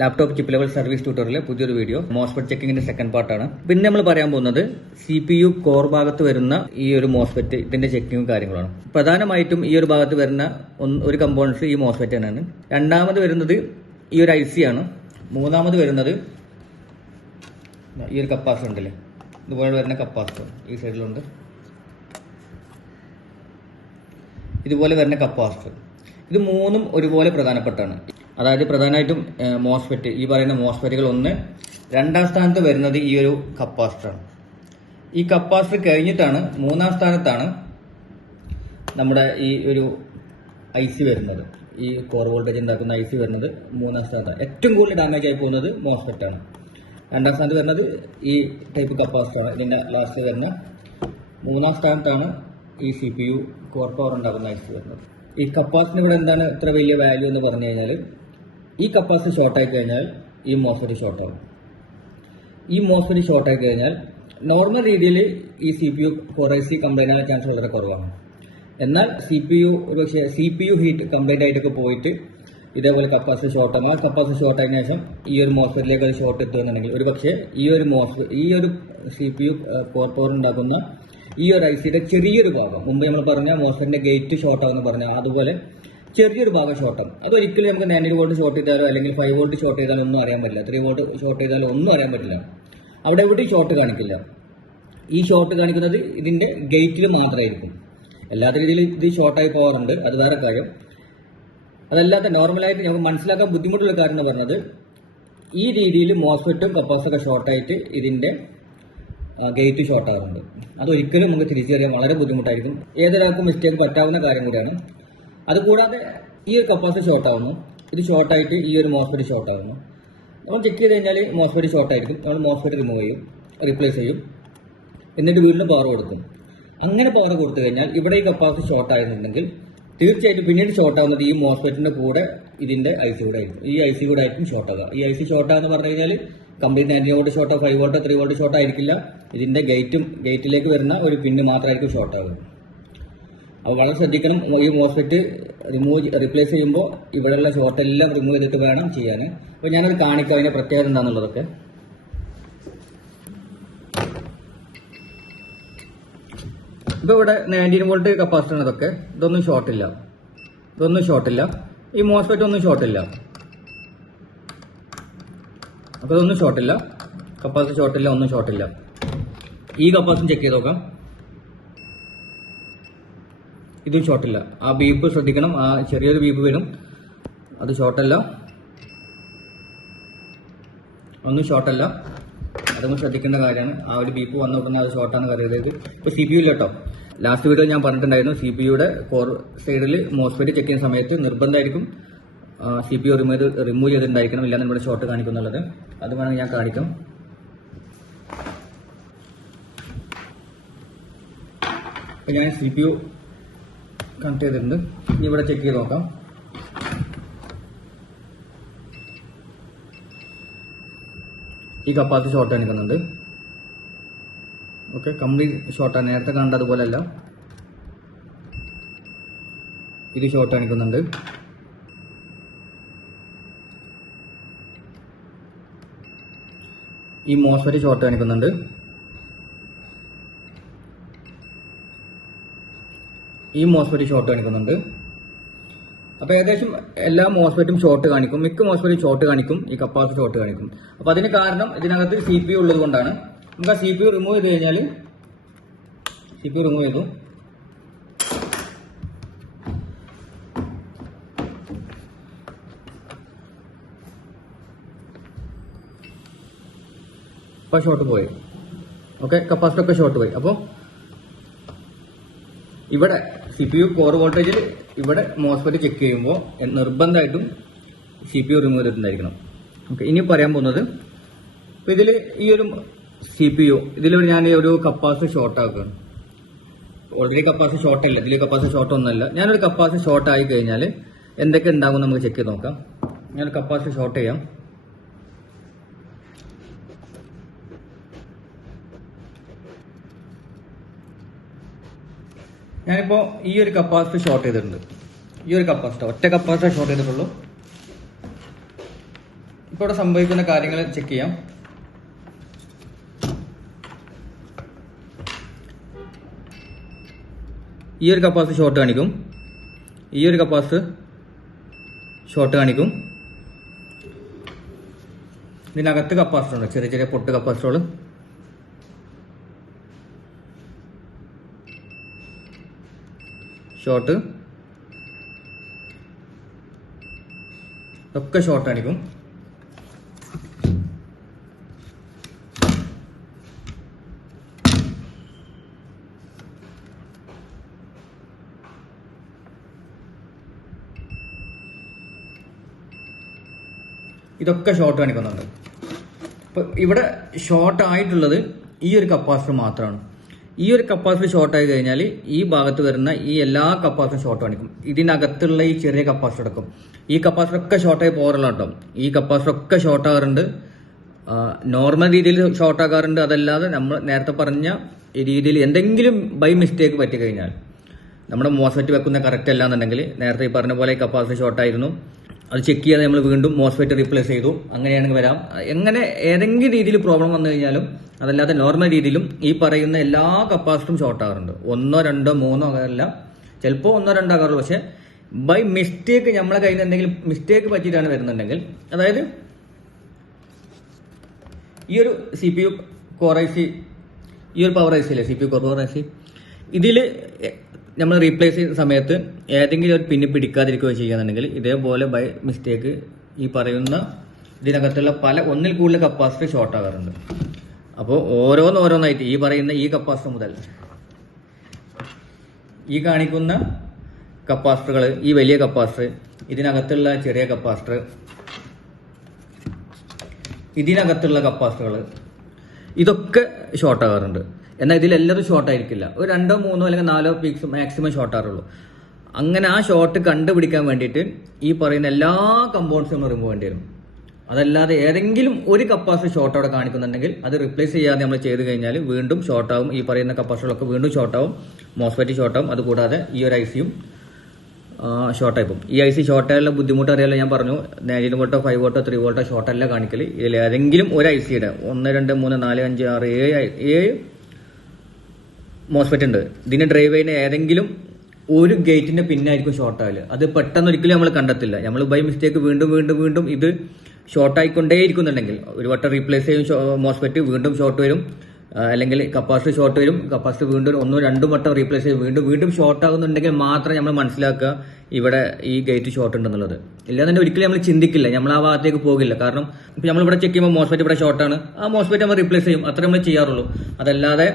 Laptop chip level service ട്യൂട്ടോറിയലിലെ പുതിയൊരു video MOSFET ചെക്കിങ്ങിന്റെ second പാർട്ടാണ്. പിന്നെ നമ്മൾ പറയാൻ പോകുന്നത് CPU കോർ ഭാഗത്ത് വരുന്ന ഈ ഒരു മോസ്ഫെറ്റ് ഇതിന്റെ ചെക്കിങ്ങും കാര്യങ്ങളാണ്. പ്രധാനമായിട്ടും ഈ ഒരു ഭാഗത്ത് വരുന്ന ഒരു കമ്പോണൻസ് ഈ മോസ്ഫെറ്റ് തന്നെയാണ്. രണ്ടാമത് വരുന്നത് ഈ ഒരു IC ആണ്. മൂന്നാമത് വരുന്നത് ഈ ഒരു കപ്പാസിറ്റർ ഉണ്ടല്ലേ, ഇതുപോലെ വരുന്ന കപ്പാസിറ്റർ ഈ സൈഡിലുണ്ട്. ഇതുപോലെ വരുന്ന കപ്പാസിറ്റർ, ഇത് മൂന്നും ഒരുപോലെ പ്രധാനപ്പെട്ടാണ്. അതായത് പ്രധാനമായിട്ടും മോസ്ഫെറ്റ്, ഈ പറയുന്ന മോസ്ഫെറ്റുകൾ ഒന്ന്. രണ്ടാം സ്ഥാനത്ത് വരുന്നത് ഈ ഒരു കപ്പാസിറ്ററാണ്. ഈ കപ്പാസിറ്റർ കഴിഞ്ഞിട്ടാണ് മൂന്നാം സ്ഥാനത്താണ് നമ്മുടെ ഈ ഒരു IC വരുന്നത്. ഈ കോർ വോൾട്ടേജ് ഉണ്ടാക്കുന്ന IC വരുന്നത് മൂന്നാം സ്ഥാനത്താണ്. ഏറ്റവും കൂടുതൽ ഡാമേജ് ആയി പോകുന്നത് മോസ്ഫെറ്റാണ്. രണ്ടാം സ്ഥാനത്ത് വരുന്നത് ഈ ടൈപ്പ് കപ്പാസിറ്ററാണ്. ഇതിന്റെ ലാസ്റ്റ് വരുന്ന മൂന്നാം സ്ഥാനത്താണ് ഈ CPU കോർ പവർ ഉണ്ടാക്കുന്ന IC വരുന്നത്. ഈ കപ്പാസിറ്ററിന് ഇവിടെ എന്താണ് ഇത്ര വലിയ വാല്യൂ എന്ന് പറഞ്ഞു കഴിഞ്ഞാൽ, ഈ കപ്പാസിറ്റർ ഷോർട്ടായി കഴിഞ്ഞാൽ ഈ മോസ്ഫെറ്റ് ഷോർട്ടാകും. ഈ മോസ്ഫെറ്റ് ഷോർട്ടായി കഴിഞ്ഞാൽ നോർമൽ രീതിയിൽ ഈ CPU കോർ IC കംപ്ലൈന്റ് ആകാൻ ചാൻസ് വളരെ കുറവാണ്. എന്നാൽ CPU ഹീറ്റ് കംപ്ലൈന്റ് ആയിട്ടൊക്കെ പോയിട്ട് ഇതേപോലെ കപ്പാസിറ്റർ ഷോർട്ടാകും. ആ കപ്പാസിറ്റർ ഷോർട്ടായതിനു ശേഷം ഈ ഒരു മോസ്ഫെറ്റിലേക്ക് ഒരു ഷോർട്ട് എത്തുകയാണെന്നുണ്ടെങ്കിൽ ഒരു പക്ഷേ ഈ ഒരു CPU കോർ പവർ ഉണ്ടാക്കുന്ന ഈ ഒരു ICയുടെ ചെറിയൊരു ഭാഗം, മുമ്പ് നമ്മൾ പറഞ്ഞ മോസ്ഫെറ്റിന്റെ ഗേറ്റ് ഷോർട്ട് ആകുമെന്ന് പറഞ്ഞാൽ അതുപോലെ ചെറിയൊരു ഭാഗം ഷോർട്ടാകും. അത് ഒരിക്കലും നമുക്ക് 90 വോൾട്ട് ഷോർട്ട് ചെയ്താലോ അല്ലെങ്കിൽ 5 വോൾട്ട് ഷോർട്ട് ചെയ്താലോ ഒന്നും അറിയാൻ പറ്റില്ല. 3 വോൾട്ട് ഷോർട്ട് ചെയ്താലോ ഒന്നും അറിയാൻ പറ്റില്ല. അവിടെ എവിടെയും ഷോർട്ട് കാണിക്കില്ല. ഈ ഷോർട്ട് കാണിക്കുന്നത് ഇതിന്റെ ഗേറ്റിൽ മാത്രമായിരിക്കും. അല്ലാത്ത രീതിയിൽ ഇത് ഷോർട്ടായി പോകാറുണ്ട്, അത് വേറെ കാര്യം. അതല്ലാത്ത നോർമലായിട്ട് നമുക്ക് മനസ്സിലാക്കാൻ ബുദ്ധിമുട്ടുള്ള കാര്യം എന്ന് പറഞ്ഞത്, ഈ രീതിയിൽ മോസ്ഫെറ്റും കപ്പാസിറ്ററൊക്കെ ഷോർട്ടായിട്ട് ഇതിന്റെ ഗേറ്റ് ഷോർട്ട് ആകുന്നുണ്ട്. അതൊരിക്കലും നമുക്ക് തിരിച്ചറിയാൻ വളരെ ബുദ്ധിമുട്ടായിരിക്കും. ഏതൊരാൾക്കും മിസ്റ്റേക്ക് പറ്റാവുന്ന കാര്യം കൂടിയാണ്. അതുകൂടാതെ ഈ ഒരു കപ്പാസിറ്റർ ഷോർട്ട് ആവുന്നു, ഇത് ഷോർട്ടായിട്ട് ഈ ഒരു മോസ്ഫെറ്റ് ഷോർട്ട് ആകുന്നു. നമ്മൾ ചെക്ക് ചെയ്ത് കഴിഞ്ഞാൽ മോസ്ഫെറ്റ് ഷോർട്ടായിരിക്കും. നമ്മൾ മോസ്ഫെറ്റ് റിമൂവ് ചെയ്യും, റീപ്ലേസ് ചെയ്യും, എന്നിട്ട് വീണ്ടും പവർ കൊടുക്കും. അങ്ങനെ പവർ കൊടുത്തു കഴിഞ്ഞാൽ ഇവിടെ ഈ കപ്പാസിറ്റർ ഷോർട്ട് ആയിരുന്നുണ്ടെങ്കിൽ തീർച്ചയായിട്ടും പിന്നീട് ഷോർട്ട് ആവുന്നത് ഈ മോസ്ഫെറ്റിന്റെ കൂടെ ഇതിന്റെ IC കൂടെ ആയിരിക്കും. ഈ IC കൂടെ ആയിരിക്കും ഷോർട്ട് ആവുക. ഈ IC ഷോർട്ട് ആണെന്ന് പറഞ്ഞു കഴിഞ്ഞാൽ കംപ്ലീറ്റ് 90 വോൾട്ട് ഷോർട്ടോ 5 വോൾട്ടോ 3 വോൾട്ട് ഷോർട്ട് ആയിരിക്കില്ല. ഇതിന്റെ ഗേറ്റിലേക്ക് വരുന്ന ഒരു പിന്ന് മാത്രമായിരിക്കും ഷോർട്ട് ആവുക. അപ്പോൾ വളരെ ശ്രദ്ധിക്കണം. ഈ മോസ്ഫെറ്റ് റീപ്ലേസ് ചെയ്യുമ്പോൾ ഇവിടെയുള്ള ഷോർട്ട് എല്ലാം റിമൂവ് ചെയ്തിട്ട് വേണം ചെയ്യാൻ. അപ്പോൾ ഞാനത് കാണിക്കാം അതിന്റെ പ്രത്യേകത എന്താണെന്നുള്ളതൊക്കെ. ഇപ്പോൾ ഇവിടെ 19 വോൾട്ട് കപ്പാസിറ്റർ ഇതൊക്കെ, ഇതൊന്നും ഷോർട്ടില്ല, ഈ മോസ്ഫെറ്റ് ഒന്നും ഷോർട്ടില്ല. അപ്പോൾ ഇതൊന്നും ഷോർട്ടില്ല, കപ്പാസിറ്റർ ഷോർട്ടില്ല, ഒന്നും ഷോർട്ടില്ല. ഈ കപ്പാസിറ്റർ ചെക്ക് ചെയ്ത് നോക്കാം, ഇതും ഷോർട്ടില്ല. ആ ബീപ്പ് ശ്രദ്ധിക്കണം, ആ ചെറിയൊരു ബീപ്പ് വരും, അത് ഷോർട്ടല്ല, ഒന്നും ഷോർട്ടല്ല. അതൊന്നും ശ്രദ്ധിക്കേണ്ട കാര്യമാണ്. ആ ഒരു ബീപ്പ് വന്നു നോക്കുന്ന അത് ഷോർട്ടാണെന്ന് കരുതരുത്. ഇപ്പോൾ CPU കേട്ടോ, ലാസ്റ്റ് വീഡിയോ ഞാൻ പറഞ്ഞിട്ടുണ്ടായിരുന്നു, CPUയുടെ കോർ സൈഡിൽ മോസ്ഫെറ്റ് ചെക്ക് ചെയ്യുന്ന സമയത്ത് നിർബന്ധമായിരിക്കും CPU റിമൂവ് ചെയ്തിട്ടുണ്ടായിരിക്കണം, ഇല്ലാതെ ഇവിടെ ഷോർട്ട് കാണിക്കുന്നുള്ളത്. അത് വേണമെങ്കിൽ ഞാൻ കാണിക്കാം. അപ്പോൾ ഞാൻ CPU കണക്ട് ചെയ്തിട്ടുണ്ട്. ഇനി ഇവിടെ ചെക്ക് ചെയ്ത് നോക്കാം. ഈ കപ്പാസിറ്റർ ഷോർട്ട് കാണിക്കുന്നുണ്ട്. ഓക്കെ, കംപ്ലീറ്റ് ഷോർട്ടാണ്. നേരത്തെ കണ്ട അതുപോലെ അല്ല, ഇത് ഷോർട്ട് കാണിക്കുന്നുണ്ട്. ഈ മോസ്ഫെറ്റ് ഷോർട്ട് കാണിക്കുന്നുണ്ട്. ഈ മോസ്ഫെറ്റ് ഷോർട്ട് കാണിക്കുന്നുണ്ട്. അപ്പോൾ ഏകദേശം എല്ലാ മോസ്ഫെറ്റും ഷോർട്ട് കാണിക്കും, മിക്ക മോസ്ഫെറ്റും ഷോർട്ട് കാണിക്കും, ഈ കപ്പാസിറ്റർ ഷോർട്ട് കാണിക്കും. അപ്പോൾ അതിന് കാരണം ഇതിനകത്ത് CPU ഉള്ളത് കൊണ്ടാണ്. നമുക്ക് ആ CPU റിമൂവ് ചെയ്ത് കഴിഞ്ഞാൽ, CPU റിമൂവ് ചെയ്തു, ഇപ്പോൾ ഷോർട്ട് പോയി. ഓക്കെ, കപ്പാസിറ്റർ ഒക്കെ ഷോർട്ട് പോയി. അപ്പോൾ ഇവിടെ CPU കോർ വോൾട്ടേജിൽ ഇവിടെ മോസ്ഫെറ്റ് ചെക്ക് ചെയ്യുമ്പോൾ നിർബന്ധമായിട്ടും CPU റിമൂവ് ചെയ്തിട്ടുണ്ടായിരിക്കണം. ഓക്കെ, ഇനി പറയാൻ പോകുന്നത്, ഇപ്പോൾ ഇതിൽ ഈ ഒരു CPU ഇതിൽ ഞാൻ ഒരു കപ്പാസിറ്റർ ഷോർട്ട് ആക്കുകയാണ്. ഓൾറെഡി കപ്പാസിറ്റർ ഷോർട്ടല്ല, ഇതിൽ കപ്പാസിറ്റർ ഷോർട്ട് ഒന്നുമല്ല. ഞാനൊരു കപ്പാസിറ്റർ ഷോർട്ട് ആയി കഴിഞ്ഞാൽ എന്തൊക്കെ ഉണ്ടാകും നമുക്ക് ചെക്ക് ചെയ്ത് നോക്കാം. ഞാൻ കപ്പാസിറ്റർ ഷോർട്ട് ചെയ്യാം. ഞാനിപ്പോൾ ഈ ഒരു കപ്പാസിറ്റർ ഷോർട്ട് ചെയ്തിട്ടുണ്ട്. ഈ ഒരു കപ്പാസിറ്റർ ഒറ്റ കപ്പാസിറ്റർ ഷോർട്ട് ചെയ്തിട്ടുള്ളൂ. ഇപ്പോൾ ഇവിടെ സംഭവിക്കുന്ന കാര്യങ്ങൾ ചെക്ക് ചെയ്യാം. ഈ ഒരു കപ്പാസിറ്റർ ഷോർട്ട് കാണിക്കും, ഈ ഒരു കപ്പാസിറ്റർ ഷോർട്ട് കാണിക്കും. ഇതിനകത്ത് കപ്പാസിറ്റർ ഉണ്ട്, ചെറിയ ചെറിയ പൊട്ട് കപ്പാസിറ്ററുകൾ. ഷോർട്ട് ഒക്കെ ഷോർട്ട് കാണിക്കും. ഇതൊക്കെ ഷോർട്ട് കാണിക്കുന്നുണ്ട്. അപ്പൊ ഇവിടെ ഷോർട്ട് ആയിട്ടുള്ളത് ഈ ഒരു കപ്പാസിറ്റർ മാത്രമാണ്. ഈ ഒരു കപ്പാസിറ്റർ ഷോർട്ട് ആയി കഴിഞ്ഞാൽ ഈ ഭാഗത്ത് വരുന്ന ഈ എല്ലാ കപ്പാസിറ്ററും ഷോർട്ട് കാണിക്കും. ഇതിനകത്തുള്ള ഈ ചെറിയ കപ്പാസിറ്റർ എടുക്കും. ഈ കപ്പാസിറ്റർ ഒക്കെ ഷോർട്ടായി പോകാറില്ല കേട്ടോ. ഈ കപ്പാസിറ്റർ ഒക്കെ ഷോർട്ട് ആകാറുണ്ട്, നോർമൽ രീതിയിൽ ഷോർട്ട് ആകാറുണ്ട്. അതല്ലാതെ നമ്മൾ നേരത്തെ പറഞ്ഞ രീതിയിൽ എന്തെങ്കിലും ബൈ മിസ്റ്റേക്ക് പറ്റിക്കഴിഞ്ഞാൽ, നമ്മുടെ മോസ്ഫെറ്റ് വെക്കുന്ന കറക്റ്റ് അല്ല എന്നുണ്ടെങ്കിൽ, നേരത്തെ ഈ പറഞ്ഞ പോലെ കപ്പാസിറ്റർ ഷോർട്ട് ആയിരുന്നു, അത് ചെക്ക് ചെയ്യാതെ നമ്മൾ വീണ്ടും മോസ്ഫെറ്റ് റീപ്ലേസ് ചെയ്തു, അങ്ങനെയാണെങ്കിൽ വരാം. എങ്ങനെ ഏതെങ്കിലും രീതിയിൽ പ്രോബ്ലം വന്നു കഴിഞ്ഞാലും, അതല്ലാതെ നോർമൽ രീതിയിലും ഈ പറയുന്ന എല്ലാ കപ്പാസിറ്ററും ഷോർട്ട് ആകാറുണ്ട്. 1, 2, 3 അല്ല, ചിലപ്പോൾ 1, 2 ആകാറുള്ളൂ. പക്ഷെ ബൈ മിസ്റ്റേക്ക് നമ്മളെ കയ്യിൽ നിന്ന് എന്തെങ്കിലും മിസ്റ്റേക്ക് പറ്റിയിട്ടാണ് വരുന്നുണ്ടെങ്കിൽ, അതായത് ഈ ഒരു CPU കോർ IC, ഈ ഒരു പവർ IC അല്ലേ, CPU കോർ IC, ഇതിൽ നമ്മൾ റീപ്ലേസ് ചെയ്യുന്ന സമയത്ത് ഏതെങ്കിലും ഒരു പിന്ന് പിടിക്കാതിരിക്കുകയോ ചെയ്യുകയാണെന്നുണ്ടെങ്കിൽ ഇതേപോലെ ബൈ മിസ്റ്റേക്ക് ഈ പറയുന്ന ഇതിനകത്തുള്ള ഒന്നിൽ കൂടുതൽ കപ്പാസിറ്റർ ഷോർട്ട് ആകാറുണ്ട്. അപ്പോൾ ഓരോന്നായിട്ട് ഈ പറയുന്ന ഈ കപ്പാസിറ്റർ മുതൽ ഈ കാണിക്കുന്ന കപ്പാസിറ്ററുകൾ, ഈ വലിയ കപ്പാസിറ്റർ, ഇതിനകത്തുള്ള ചെറിയ കപ്പാസിറ്റർ, ഇതിനകത്തുള്ള കപ്പാസിറ്ററുകൾ, ഇതൊക്കെ ഷോർട്ട് ആകാറുണ്ട്. എന്നാൽ ഇതിലെല്ലാതും ഷോർട്ട് ആയിരിക്കില്ല. ഒരു 2, 3 അല്ലെങ്കിൽ 4 പീക്സ് മാക്സിമം ഷോർട്ട് ആറുള്ളൂ. അങ്ങനെ ആ ഷോർട്ട് കണ്ടുപിടിക്കാൻ വേണ്ടിയിട്ട് ഈ പറയുന്ന എല്ലാ കമ്പൗണ്ട്സും നമ്മൾ റിമൂവ് ചെയ്യേണ്ടി വരും. അതല്ലാതെ ഏതെങ്കിലും ഒരു കപ്പാസിറ്റർ ഷോർട്ട് അവിടെ കാണിക്കുന്നുണ്ടെങ്കിൽ അത് റിപ്ലേസ് ചെയ്യാതെ നമ്മൾ ചെയ്ത് കഴിഞ്ഞാൽ വീണ്ടും ഷോർട്ട് ആവും. ഈ പറയുന്ന കപ്പാസിറ്ററുകളൊക്കെ വീണ്ടും ഷോർട്ട് ആവും, മോസ്ഫെറ്റ് ഷോർട്ട് ആവും. അതുകൂടാതെ ഈ ഒരു ICയും ഷോർട്ട് ആയി പോകും. ഈ IC ഷോർട്ട് ആയുള്ള ബുദ്ധിമുട്ട് അറിയാലോ, ഞാൻ പറഞ്ഞു 9 വോൾട്ടോ 5 വോൾട്ടോ 3 വോൾട്ടോ ഷോർട്ട് അല്ല കാണിക്കൽ. ഇതിൽ ഏതെങ്കിലും ഒരു ICയുടെ 1, 2, 3, 4, 5, 6, 7 മോസ്ഫെറ്റ് ഉണ്ട്. ഇതിന് ഡ്രൈവ് ചെയ്യുന്ന ഏതെങ്കിലും ഒരു ഗേറ്റിന്റെ പിന്നായിരിക്കും ഷോർട്ട് ആവില്ല. അത് പെട്ടെന്ന് ഒരിക്കലും നമ്മൾ കണ്ടെത്തില്ല. നമ്മൾ ബൈ മിസ്റ്റേക്ക് വീണ്ടും ഇത് ഷോർട്ട് ആയിക്കൊണ്ടേയിരിക്കുന്നുണ്ടെങ്കിൽ, ഒരു വട്ടം റീപ്ലേസ് ചെയ്യും മോസ്ഫെറ്റ്, വീണ്ടും ഷോർട്ട് വരും. അല്ലെങ്കിൽ കപ്പാസിറ്റർ ഷോർട്ട് വരും, കപ്പാസിറ്റർ വീണ്ടും 1, 2 വട്ടം റീപ്ലേസ് ചെയ്യും, വീണ്ടും ഷോർട്ട് ആകുന്നുണ്ടെങ്കിൽ മാത്രം നമ്മൾ മനസ്സിലാക്കുക ഇവിടെ ഈ ഗേറ്റ് ഷോർട്ട് ഉണ്ടെന്നുള്ളത്. ഇല്ലാതെ ഒരിക്കലും നമ്മൾ ചിന്തിക്കില്ല, നമ്മൾ ആ ഭാഗത്തേക്ക് പോകില്ല. കാരണം ഇപ്പൊ നമ്മളിവിടെ ചെക്ക് ചെയ്യുമ്പോൾ മോസ്ഫെറ്റ് ഇവിടെ ഷോർട്ടാണ്, ആ മോസ്ഫെറ്റ് നമ്മൾ റീപ്ലേസ് ചെയ്യും, അത്ര നമ്മൾ ചെയ്യാറുള്ളൂ. അതല്ലാതെ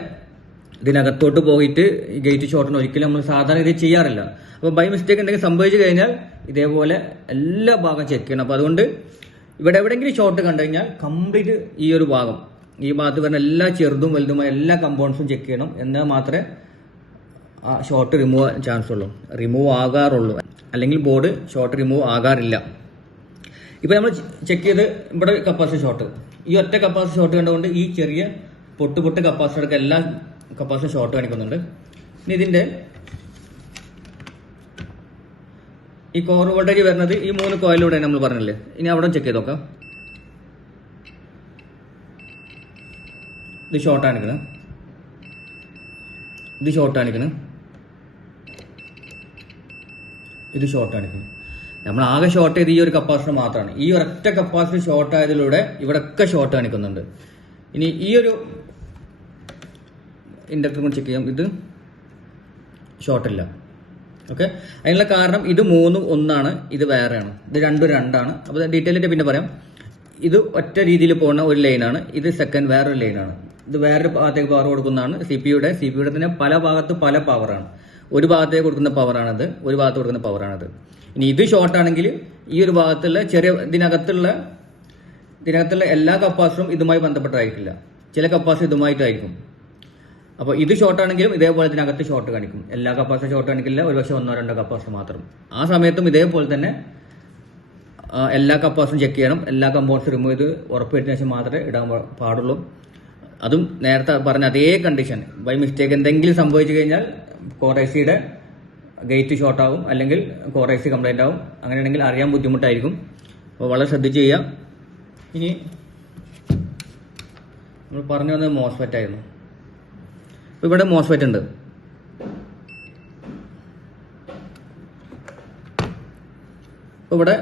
ഇതിനകത്തോട്ട് പോയിട്ട് ഈ ഗേറ്റ് ഷോർട്ടിന് ഒരിക്കലും നമ്മൾ സാധാരണ ഇത് ചെയ്യാറില്ല. അപ്പോൾ ബൈ മിസ്റ്റേക്ക് എന്തെങ്കിലും സംഭവിച്ചു കഴിഞ്ഞാൽ ഇതേപോലെ എല്ലാ ഭാഗം ചെക്ക് ചെയ്യണം. അപ്പോൾ അതുകൊണ്ട് ഇവിടെ എവിടെയെങ്കിലും ഷോർട്ട് കണ്ടു കഴിഞ്ഞാൽ കംപ്ലീറ്റ് ഈ ഒരു ഭാഗം, ഈ ഭാഗത്ത് വരുന്ന എല്ലാ ചെറുതും വലുതുമായ എല്ലാ കമ്പൗണ്ട്സും ചെക്ക് ചെയ്യണം. എന്നാൽ മാത്രമേ ആ ഷോർട്ട് റിമൂവ് റിമൂവ് ആകാറുള്ളൂ. അല്ലെങ്കിൽ ബോർഡ് ഷോർട്ട് റിമൂവ് ആകാറില്ല. ഇപ്പൊ നമ്മൾ ചെക്ക് ചെയ്ത് ഇവിടെ കപ്പാസിറ്റർ ഷോർട്ട്, ഈ ഒറ്റ കപ്പാസിറ്റർ ഷോർട്ട് കണ്ടുകൊണ്ട് ഈ ചെറിയ പൊട്ട് കപ്പാസിറ്റർക്ക് എല്ലാം കപ്പാസിറ്റർ ഷോർട്ട് കാണിക്കുന്നുണ്ട്. ഇനി ഇതിന്റെ ഈ കോർ വോൾട്ടേജ് വരുന്നത് ഈ 3 കോയിലൂടെ നമ്മൾ പറഞ്ഞില്ലേ. ഇനി അവിടെ ചെക്ക് ചെയ്ത് നോക്കാം. ഇത് ഷോർട്ട് കാണിക്കണം, ഇത് ഷോർട്ട് കാണിക്കണം, ഇത് ഷോർട്ട് കാണിക്കണം. നമ്മൾ ആകെ ഷോർട്ട് ചെയ്ത് ഈ ഒരു കപ്പാസിറ്റർ മാത്രമാണ്. ഈ ഒരൊറ്റ കപ്പാസിറ്റർ ഷോർട്ട് ആയതിലൂടെ ഇവിടെയൊക്കെ ഷോർട്ട് കാണിക്കുന്നുണ്ട്. ഇനി ഈ ഒരു ഇൻഡക്ടർ കൊണ്ട് ചെക്ക് ചെയ്യാം, ഇത് ഷോർട്ടില്ല. ഓക്കെ, അതിനുള്ള കാരണം ഇത് 3 ഒന്നാണ്, ഇത് വേറെയാണ്, ഇത് 2 2ആണ്. അപ്പോൾ ഡീറ്റെയിൽ ആയിട്ട് പിന്നെ പറയാം. ഇത് ഒറ്റ രീതിയിൽ പോകുന്ന ഒരു ലൈനാണ്, ഇത് സെക്കൻഡ് വേറൊരു ലൈനാണ്. ഇത് വേറൊരു ഭാഗത്തേക്ക് പവർ കൊടുക്കുന്നതാണ്. സിപിയുടെ തന്നെ പല ഭാഗത്ത് പല പവറാണ്. ഒരു ഭാഗത്തേക്ക് കൊടുക്കുന്ന പവറാണത്, ഒരു ഭാഗത്ത് കൊടുക്കുന്ന പവറാണത്. ഇനി ഇത് ഷോർട്ട് ആണെങ്കിൽ ഈ ഒരു ഭാഗത്തുള്ള ഇതിനകത്തുള്ള എല്ലാ കപ്പാസിറ്ററും ഇതുമായി ബന്ധപ്പെട്ടായിരിക്കില്ല, ചില കപ്പാസിറ്റർ ഇതുമായിട്ടായിരിക്കും. അപ്പോൾ ഇത് ഷോർട്ട് ആണെങ്കിലും ഇതേപോലെ ഇതിനകത്ത് ഷോർട്ട് കാണിക്കും. എല്ലാ കപ്പാസിറ്റർ ഷോർട്ട് കാണിക്കില്ല, ഒരുപക്ഷെ 1 2 കപ്പാസിറ്റർ മാത്രം. ആ സമയത്തും ഇതേപോലെ തന്നെ എല്ലാ കപ്പാസിറ്ററും ചെക്ക് ചെയ്യണം. എല്ലാ കമ്പൗണ്ട്സും റിമൂവ് ചെയ്ത് ഉറപ്പുവരുത്തിയ ശേഷം മാത്രമേ ഇടാൻ പാടുള്ളൂ. അതും നേരത്തെ പറഞ്ഞ അതേ കണ്ടീഷൻ. ബൈ മിസ്റ്റേക്ക് എന്തെങ്കിലും സംഭവിച്ചു കഴിഞ്ഞാൽ കോർ ICയുടെ ഗേറ്റ് ഷോർട്ട് ആവും, അല്ലെങ്കിൽ കോർ IC കംപ്ലൈന്റ് ആവും. അങ്ങനെയാണെങ്കിൽ അറിയാൻ ബുദ്ധിമുട്ടായിരിക്കും. അപ്പോൾ വളരെ ശ്രദ്ധിച്ച് ചെയ്യുക. ഇനി നമ്മൾ പറഞ്ഞു വന്നത് മോസ്ഫെറ്റ് ആയിരുന്നു. അപ്പോൾ ഇവിടെ മോസ്ഫെറ്റ് ഉണ്ട്. അപ്പോൾ ഇവിടെ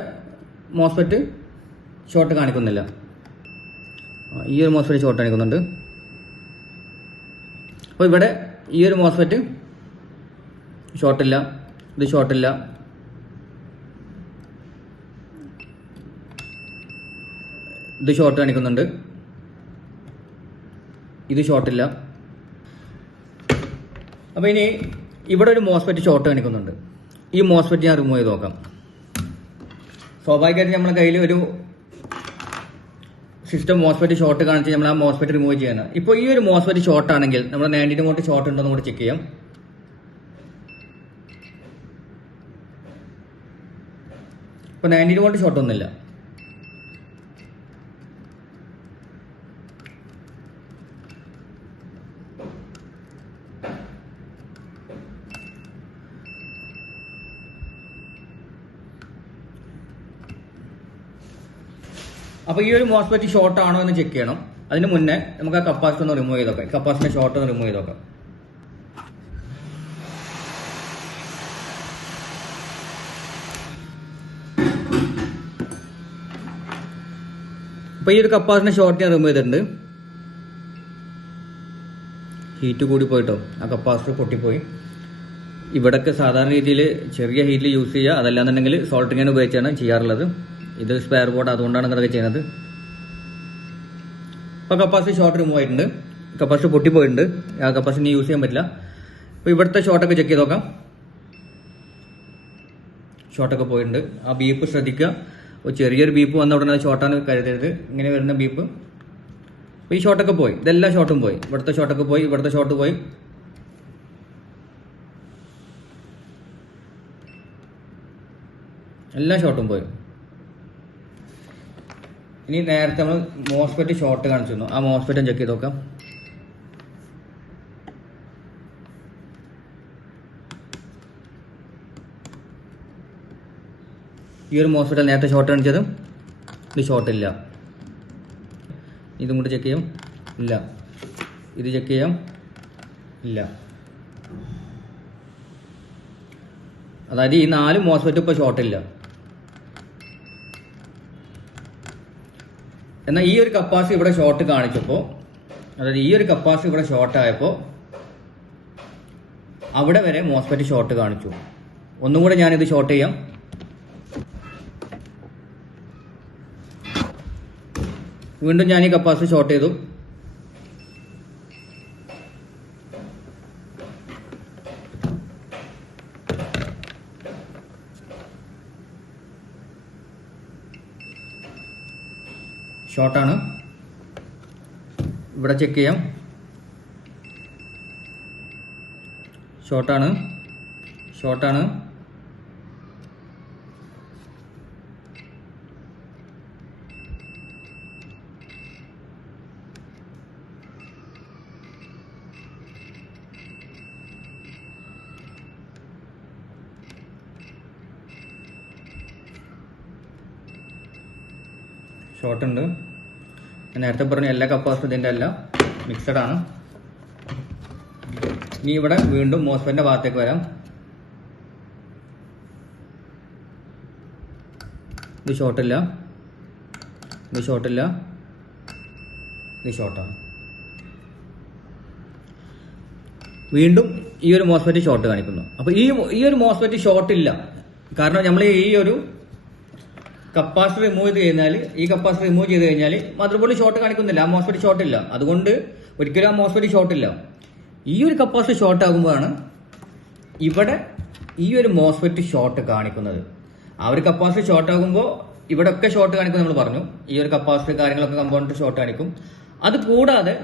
മോസ്ഫെറ്റ് ഷോർട്ട് കാണിക്കുന്നില്ല. ഈ ഒരു മോസ്ഫെറ്റ് ഷോർട്ട് കാണിക്കുന്നുണ്ട്. അപ്പോൾ ഇവിടെ ഈ ഒരു മോസ്ഫെറ്റ് ഷോർട്ടില്ല, ഇത് ഷോർട്ടില്ല, ഇത് ഷോർട്ട് കാണിക്കുന്നുണ്ട്, ഇത് ഷോർട്ടില്ല. അപ്പോൾ ഇനി ഇവിടെ ഒരു മോസ്ഫെറ്റ് ഷോർട്ട് കാണിക്കുന്നുണ്ട്. ഈ മോസ്ഫെറ്റ് ഞാൻ റിമൂവ് ചെയ്ത് നോക്കാം. സ്വാഭാവികമായിട്ട് നമ്മുടെ കയ്യിൽ ഒരു സിസ്റ്റം മോസ്ഫെറ്റ് ഷോർട്ട് കാണിച്ച് നമ്മൾ ആ മോസ്ഫെറ്റ് റിമൂവ് ചെയ്യണം. ഇപ്പോൾ ഈ ഒരു മോസ്ഫെറ്റ് ഷോർട്ട് ആണെങ്കിൽ നമ്മൾ 90 വോൾട്ട് ഷോർട്ട് ഉണ്ടോ എന്ന് കൂടി ചെക്ക് ചെയ്യാം. ഇപ്പോൾ 90 വോൾട്ട് ഷോർട്ട് ഒന്നുമില്ല. അപ്പോൾ ഈ ഒരു മോസ്ഫെറ്റ് ഷോർട്ട് ആണോ എന്ന് ചെക്ക് ചെയ്യണം. അതിന് മുന്നേ നമുക്ക് ആ കപ്പാസിറ്റർ ഒന്ന് റിമൂവ് ചെയ്ത് നോക്കാം. കപ്പാസിറ്റർ ഷോർട്ട് ഒന്ന് റിമൂവ് ചെയ്ത് നോക്കാം. അപ്പോൾ ഈ ഒരു കപ്പാസിറ്റർ ഷോർട്ട് ഞാൻ റിമൂവ് ചെയ്തിട്ടുണ്ട്. ഹീറ്റ് കൂടി പോയിട്ടോ ആ കപ്പാസിറ്റർ പൊട്ടിപ്പോയി. ഇവിടൊക്കെ സാധാരണ രീതിയിൽ ചെറിയ ഹീറ്റിൽ യൂസ് ചെയ്യുക, അതല്ലാന്നുണ്ടെങ്കിൽ സോൾട്ടിങ്ങനെ ഉപയോഗിച്ചാണ് ചെയ്യാറുള്ളത്. ഇത് സ്പെയർ ബോർഡ്, അതുകൊണ്ടാണ് ഇതൊക്കെ ചെയ്യുന്നത്. അപ്പോൾ കപ്പാസിറ്റി ഷോർട്ട് റിമൂവ് ആയിട്ടുണ്ട്, കപ്പാസിറ്റി പൊട്ടിപ്പോയിട്ടുണ്ട്. ആ കപ്പാസിറ്റി യൂസ് ചെയ്യാൻ പറ്റില്ല. അപ്പോൾ ഇവിടുത്തെ ഷോർട്ടൊക്കെ ചെക്ക് ചെയ്ത് നോക്കാം. ഷോർട്ടൊക്കെ പോയിട്ടുണ്ട്. ആ ബീപ്പ് ശ്രദ്ധിക്കുക. ഒരു ചെറിയൊരു ബീപ്പ് വന്ന ഉടനെ ഷോർട്ടാണ് കരുതരുത്. ഇങ്ങനെ വരുന്ന ബീപ്പ്. അപ്പോൾ ഈ ഷോർട്ടൊക്കെ പോയി, ഇതെല്ലാ ഷോർട്ടും പോയി. ഇവിടുത്തെ ഷോർട്ടൊക്കെ പോയി, ഇവിടുത്തെ ഷോർട്ട് പോയി, എല്ലാ ഷോർട്ടും പോയി. ഇനി നേരത്തെ നമ്മൾ മോസ്ഫെറ്റ് ഷോർട്ട് കാണിച്ചിരുന്നു, ആ മോസ്ഫെറ്റും ചെക്ക് ചെയ്ത് നോക്കാം. ഈ ഒരു മോസ്ഫെറ്റ് നേരത്തെ ഷോർട്ട് കാണിച്ചത്, ഇത് ഷോർട്ടില്ല. ഇതും കൂടി ചെക്ക് ചെയ്യാം, ഇല്ല. ഇത് ചെക്ക് ചെയ്യാം, ഇല്ല. അതായത് ഈ 4 മോസ്ഫെറ്റ് ഇപ്പോൾ ഷോർട്ടില്ല. എന്നാൽ ഈ ഒരു കപ്പാസിറ്റി ഇവിടെ ഷോർട്ട് കാണിച്ചപ്പോൾ, അതായത് ഈ ഒരു കപ്പാസിറ്റി ഇവിടെ ഷോർട്ട് ആയപ്പോൾ അവിടെ വരെ മോസ്ഫെറ്റ് ഷോർട്ട് കാണിച്ചു. ഒന്നും കൂടെ ഞാനിത് ഷോർട്ട് ചെയ്യാം. വീണ്ടും ഞാൻ ഈ കപ്പാസിറ്റി ഷോർട്ട് ചെയ്തു. ഷോർട്ടാണ്. ഇവിടെ ചെക്ക് ചെയ്യാം, ഷോർട്ടാണ്, ഷോർട്ടാണ്. ഷോർട്ട് ഉണ്ട്. ഞാൻ നേരത്തെ പറഞ്ഞ എല്ലാ കപ്പാസിറ്റി ഇതിൻ്റെ അല്ല, മിക്സഡ് ആണ്. ഇനി ഇവിടെ വീണ്ടും മോസ്ഫെറ്റിന്റെ ഭാഗത്തേക്ക് വരാം. ഇത് ഷോർട്ടില്ല, ഇത് ഷോർട്ടില്ല, ഇത് ഷോർട്ടാണ്. വീണ്ടും ഈ ഒരു മോസ്ഫെറ്റ് ഷോർട്ട് കാണിക്കുന്നു. അപ്പോൾ ഈ ഒരു മോസ്ഫെറ്റ് ഷോർട്ടില്ല. കാരണം നമ്മൾ ഈ ഒരു കപ്പാസിറ്റർ റിമൂവ് ചെയ്ത് കഴിഞ്ഞാൽ, ഈ കപ്പാസിറ്റർ റിമൂവ് ചെയ്ത് കഴിഞ്ഞാൽ മദർ ബോർഡ് ഷോർട്ട് കാണിക്കുന്നില്ല, ആ മോസ്ഫെറ്റ് ഷോർട്ട് ഇല്ല. അതുകൊണ്ട് ഒരിക്കലും ആ മോസ്ഫെറ്റ് ഷോർട്ട് ഇല്ല. ഈ ഒരു കപ്പാസിറ്റർ ഷോർട്ട് ആകുമ്പോഴാണ് ഇവിടെ ഈ ഒരു മോസ്ഫെറ്റ് ഷോർട്ട് കാണിക്കുന്നത്. ആ ഒരു കപ്പാസിറ്റർ ഷോർട്ട് ആകുമ്പോൾ ഇവിടെ ഒക്കെ ഷോർട്ട് കാണിക്കും നമ്മൾ പറഞ്ഞു. ഈ ഒരു കപ്പാസിറ്റർ കാര്യങ്ങളൊക്കെ കമ്പോണന്റ് ഷോർട്ട് കാണിക്കും. അത് കൂടാതെ